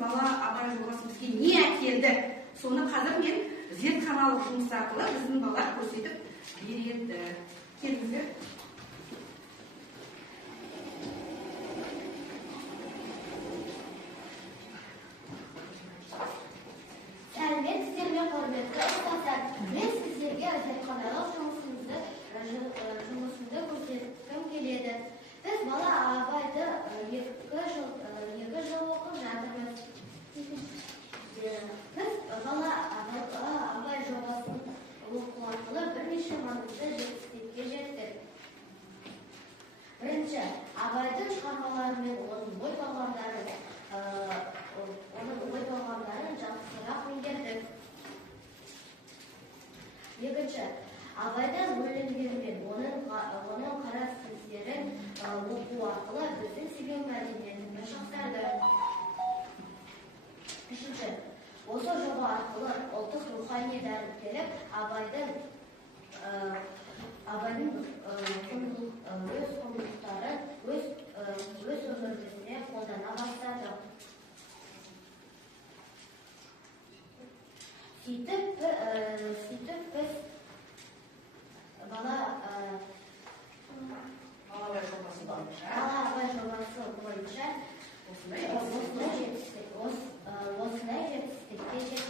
бала абай жобасы бізге не әкелді? Соны қазір мен зертханалық жұмыс арқылы біздің балалар көрсетіп береді. Келіңіздер. Сәлеметсіздер ме, құрметті ұстаздар? Мен сіздерге зертханалық жұмысымды көрсеткім келеді. Біз бала Абайды 2 жыл оқып жатырмыз. Біз бала Абай жобасын оқу арқылы бірнеше маңызды жетістікке жеттік. Бірінші, Абайдың шығармалары мен оның ой толғамдарын жақсырақ меңгердік. Екінші, Абайдан өлеңдер мен оның қара сөздерін оқу арқылы біздің сөйлеу мәдениетіміз жақсарды. Үшінші, осы жоба арқылы ұлттық рухани дәріптеліп, Абайдың өз құндылықтарын өз өмірімізде қолдана бастадық. Сөйтіп біз Бала Абай жобасы бойынша осындай жетістікке жеттік.